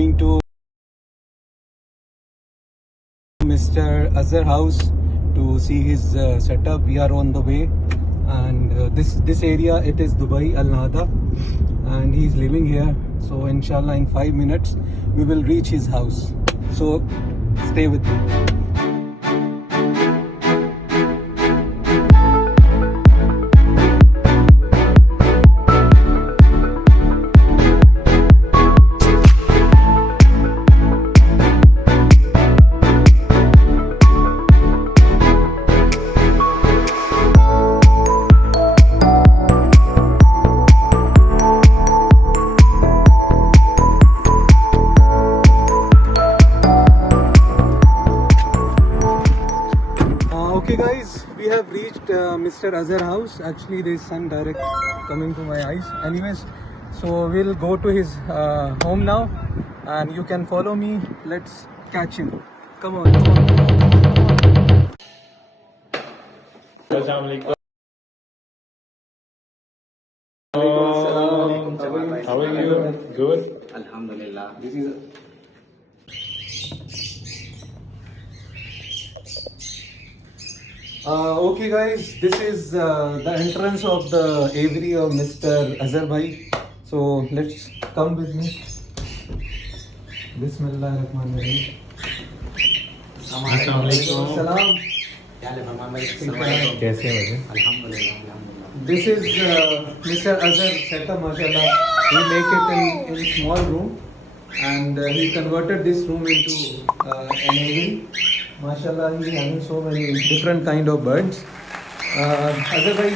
going to Mr. Azhar house to see his setup. We are on the way, and this area, it is Dubai Al Nahda, and he's living here. So inshallah in 5 minutes we will reach his house. So stay with me. Okay guys, we have reached Mr. Azhar house. Actually there is sun direct coming to my eyes. Anyways, so we'll go to his home now, and you can follow me. Let's catch him. Come on, come on. Assalamualaikum. How are you? Good. Alhamdulillah. This is okay guys, this is the entrance of the aviary of Mr. Azhar bhai. So let's come with me. Bismillahirrahmanirrahim. Assalamualaikum. Salam. कैसे हैं वैसे? Alhamdulillah. This is Mr. Azhar setup, mashallah. He make it in small room, and he converted this room into an aviary. Mashallah, he having so many different kind of birds. Azhar bhai,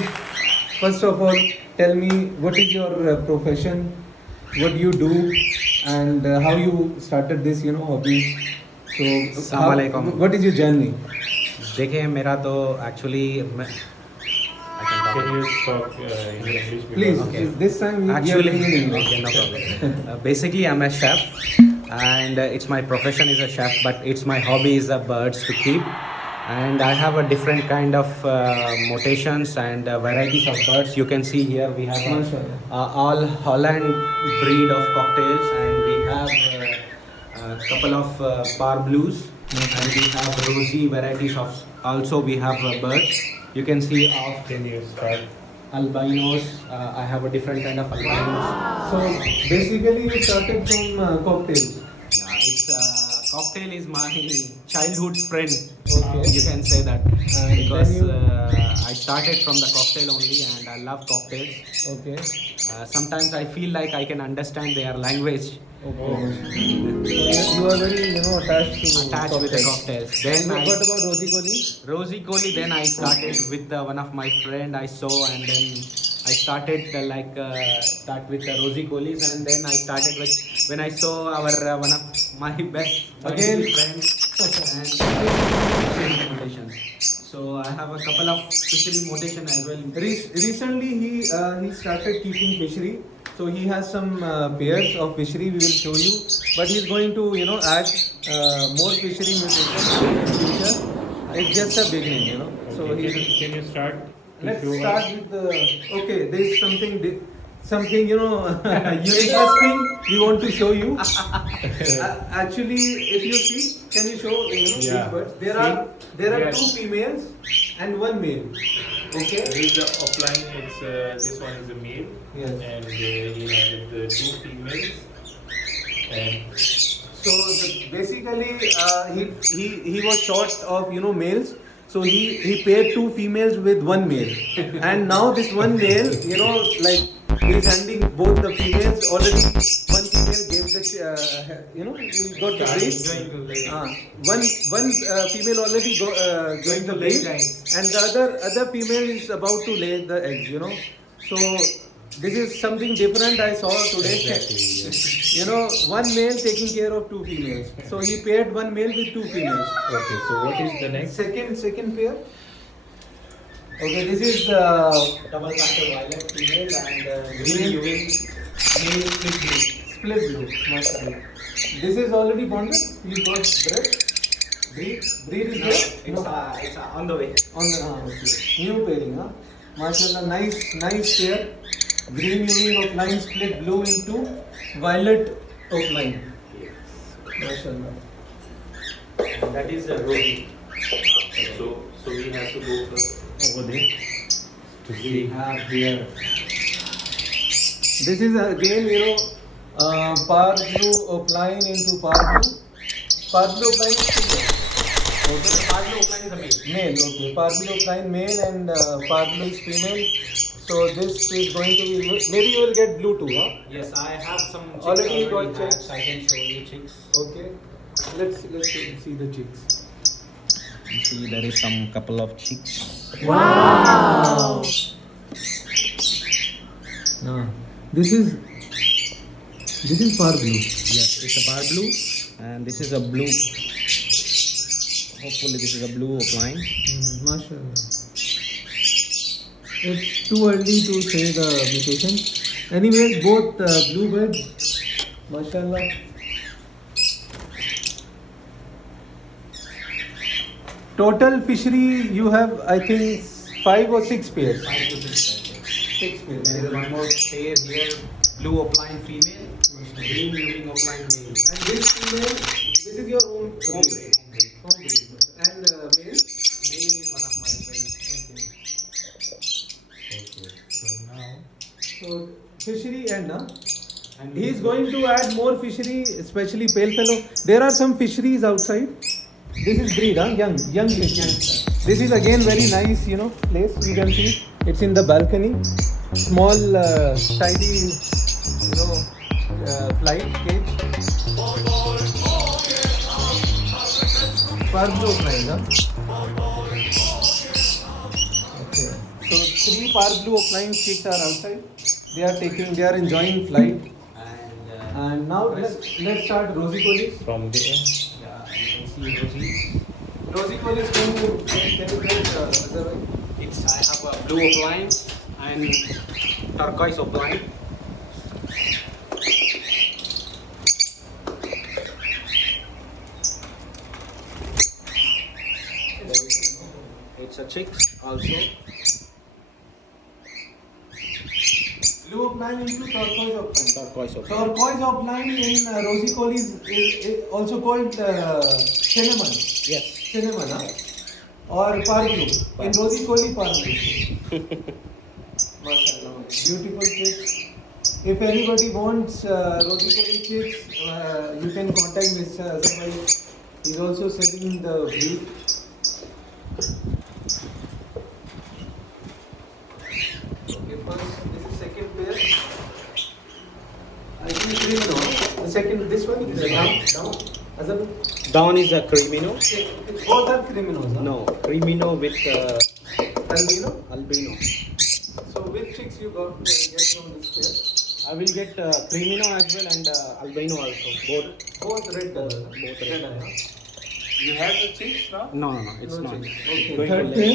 first of all, tell me what is your profession, what do you do, and how you started this, hobby. So, Assalamualaikum. what is your journey? देखिए मेरा तो actually Can you talk in English? Please, Okay. this time we are actually doing in English. okay, no problem. Basically I'm a chef, and it's my profession is a chef, but it's my hobby is the birds to keep, and I have a different kind of mutations and varieties of birds. You can see here we have Mashallah. all Holland breed of cocktails, and we have a couple of bar blues, and we have rosy varieties of also we have birds. You can see of Can you start? albinos. I have a different kind of albinos. So basically you started from cocktails. Yeah, it's cocktail is my childhood friend. Okay. You can say that And because then you- I started from the cocktail only, and I love cocktails. Okay. Sometimes I feel like I can understand their language. Okay. So you are very, attached to Attached with the cocktails. Then I, What about Rosie Coli? Rosy Coli, then I started with one of my friend I saw, and then I started start with the Rosy Colis, and then I started with when I saw our one of my best Again. friends and fishery mutations. So I have a couple of fishery mutation as well. Recently he started keeping fishery. So he has some pairs of fishery. We will show you. But he's going to add more fishery mutation in future. It's just a beginning. So Okay. he's Can you start? Let's If you start want. with the. Okay, there is something interesting we want to show you. Actually, if you see, can you show these Yeah. birds? There See? are Yes. 2 females and 1 male. Okay. This is the offline. It's this one is a male, Yes. and he added the 2 females. And So basically, he was short of males. So he paired 2 females with 1 male, and now this 1 male, he's handing both the females already. 1 female gave the, you got the breed. One female already gave the breed, and the other female is about to lay the eggs. So this is something different I saw today. exactly. Yes. 1 male taking care of 2 females. So he paired 1 male with 2 females. Okay. So what is the next? Second pair. Okay, this is Double factor violet female and green wing male split blue. split blue. Mashallah. This is already bonded. You got breed is there? It's on the way. On the okay. New pairing, huh? Mashallah, nice pair. Green ewing of line split blue into violet outline. MashaAllah. And that is a rosy. So we have to go first. Over there. We have here. This is again, par blue opline into par blue. Par blue opline is female. Okay, the Parbleu opline is a male. Male, okay. Par blue opline male and par blue is female. So this is going to be, maybe you will get blue too, huh? Yes, I have some chicks Already you got hatched. chicks? I can show you chicks. Okay. Let's see the chicks. You see, there is some couple of chicks. Wow! This is par blue. Yes, it's a Parbleu, and this is a blue. Hopefully, this is a blue opline. MashaAllah. It's too early to say the mutation. Anyways, both bluebirds, MashaAllah. Total fishery, you have, I think, 5 or 6 pairs. 5 to 6 pairs. 6 pairs. There is one more pair here, blue opline female, green moving opline male. And this female, this is your own Home breed. Home breed. And male? Male is one of my friends. Okay. So now So fishery end, huh? And He is going to add more fishery, especially pale fellow. There are some fisheries outside. This is breed, huh? Young fishery. This is again very nice, place. You can see it's in the balcony. Small, tidy, flight cage. Parbleu opline, huh? Okay. So 3 Parbleu opline chicks are outside. They are enjoying flight. And now let's start rosy colis. from there. Yeah, you can see rosy. Rosy colis, can you get Aviary? I have a blue opline and turquoise opline. It's a chick also. Blue opline into turquoise opline. Turquoise opline. Turquoise opline in rosy colis is also called cinnamon. Yes. Cinnamon, huh? Or parbleu. In rosy coli, parbleu. MashaAllah. Beautiful chicks. If anybody wants rosy coli chicks, you can contact Mr. Azhar. He's also selling the breed. Okay, first, this is second pair. I think crimino. The second, this one, down. Azhar. Down is a crimino. Both are criminos, huh? No, crimino with Albino. albino. So which chicks you get from this I will get crimino as well and albino also. Both. pair? Both red color. Both Red red. eye, huh? You have the chicks now? No, it's No not. chicks. Okay. Going Third to pair.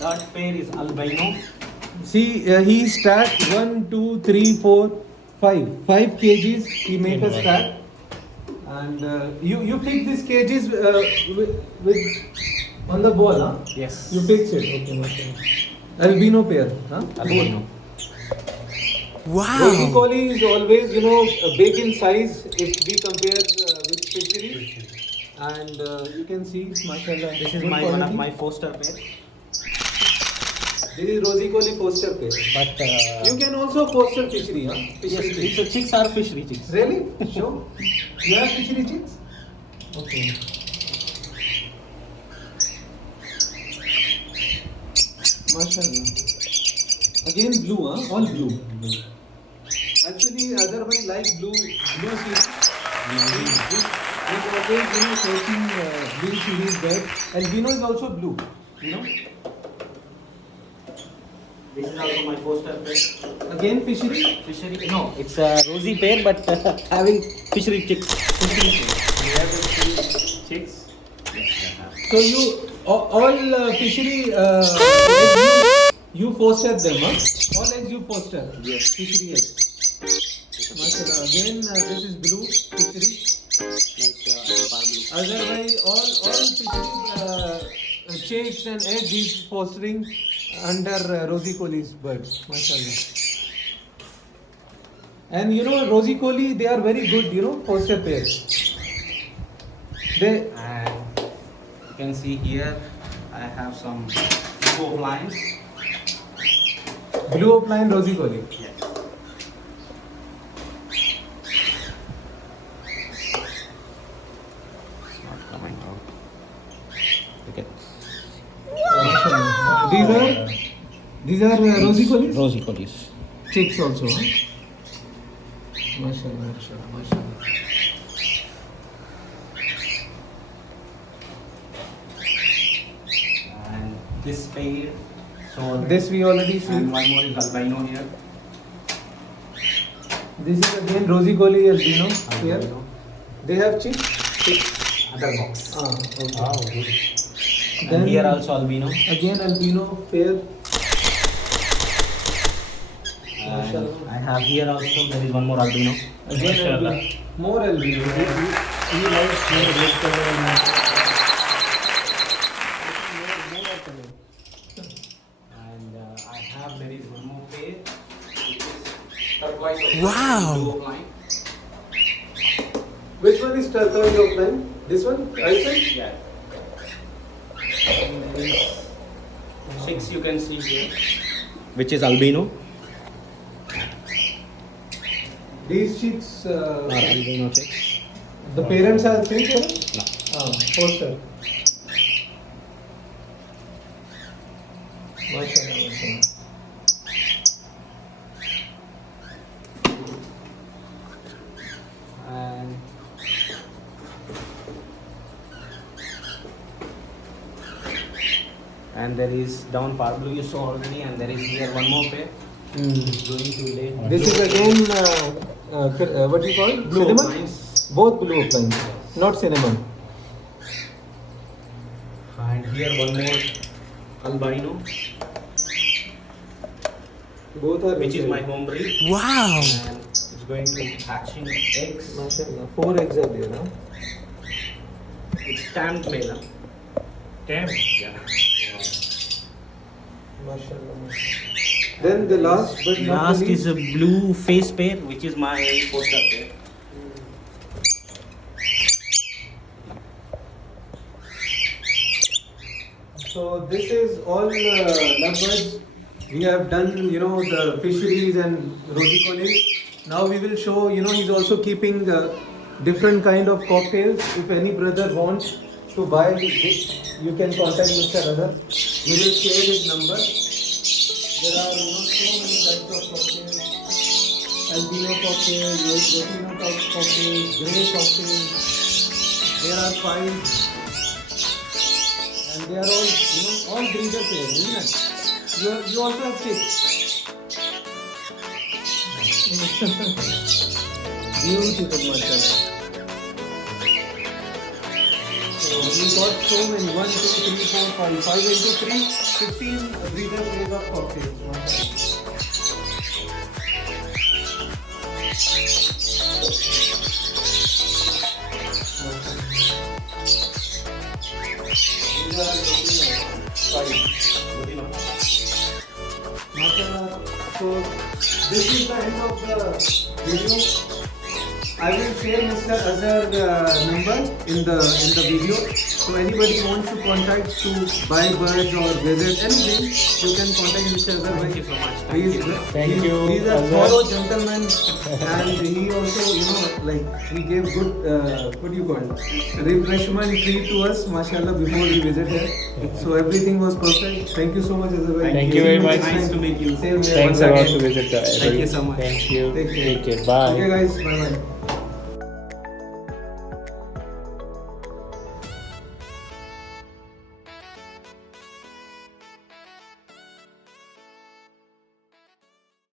Third pair is albino. See, he stacked 1, 2, 3, 4, 5. 5 kgs he made a stack. And you pick these cages with on the ball, huh? Yes. You fix it. Okay. Albino pair, huh? albino. Rosy coli is always, big in size if we compare with fishery. And you can see, mashallah. This is good one of quality. my foster pair. This is rosy coli foster pair. But You can also foster fishery, huh? yes, Fishery it's a chicks are fishery chicks. Really? Sure. You have fishery chicks? Okay. MashaAllah. Again blue, huh? All blue. Actually, otherwise like blue series. He's always, searching blue series bird. Albino is also blue, This is also my foster pair. Again fishery. Fishery? No, it's a rosy pair but having fishery chicks. Fishery chicks. You have the chicks? So you all fishery eggs you foster them, huh? All eggs you foster. Yes. Fishery eggs. MashaAllah. Again this is blue fishery. Like blue. Otherwise all fishery chicks and eggs he's fostering under rosy coli's birds. MashaAllah. And you know, Rosy Kohli, they are very good, you know, poster pairs. They, And you can see here I have some blue lines. blue upline Rosy Kohli. Yes. It's not coming out. Okay. These are Rosy Kohlis? Rosy Kohlis. Chicks also, huh? Mashallah, mashallah, mashallah. And this pair. So This we already and see. one more is albino here. This is again Rosy Kohli albino here. Albino. They have chicks? Other box. Ah, okay. Wow, good. And Then- here also albino. Again albino pair. And I have here also there is one more albino. Again Mashallah. albino. More albino. He likes more red color and more color. And I have there is one more pair which is turquoise. Wow. Blue line. Which one is turquoise outline? This one? Right side? Yeah. And there is six you can see here, which is albino. These chicks, Or albino chicks. the parents are same parents? No. Poster. Mashallah, mashallah. And there is down par blue you saw already, and there is here one more pair. It's going to lay. This is again, what do you call it? Blue Cinnamon? lines. Both blue lines, not cinnamon. And here one more albino, Both are which is red. my home breed. Wow. And it's going to be hatching eggs. Mashallah. 4 eggs are there, huh? It's tamed male. Huh? Damn. Yeah. Mashallah. Then the last but not Last the least, is a blue face pair, which is my poster pair. so this is all lovebirds. We have done, you know, the fisheries and Rosy Kohli. Now we will show, you know, he's also keeping different kind of cocktails. If any brother wants to buy this, you can contact Mr. Radha. He will share his number. There are, you know, so many types of cocktails. Albino cocktails, Rosino cocktails, grey cocktails. There are 5. And they are all, you know, all breeder pairs, isn't it? You also have chicks. Beautiful, mashallah. So we got so many, 1, 2, 3, 4, 5, 5 into 3, 15 breeder pairs of cocktails, mashallah. These are albino, 5. Mashallah. So this is the end of the video. I will share Mr. Azhar number in the video. So anybody wants to contact to buy birds or visit anything, you can contact Mr. Azhar. Thank you so much. Thank you, He's a Azhar. thorough gentleman, and he also, you know, like he gave good what do you call it? Refreshment treat to us, mashallah, before we visited. So everything was perfect. Thank you so much, Azhar. Thank you very much. Nice to meet you. Same here. Thanks Once a lot again. to visit. Thank you so much. Thank you. Take care. Take care. Bye. Okay, guys. Bye bye.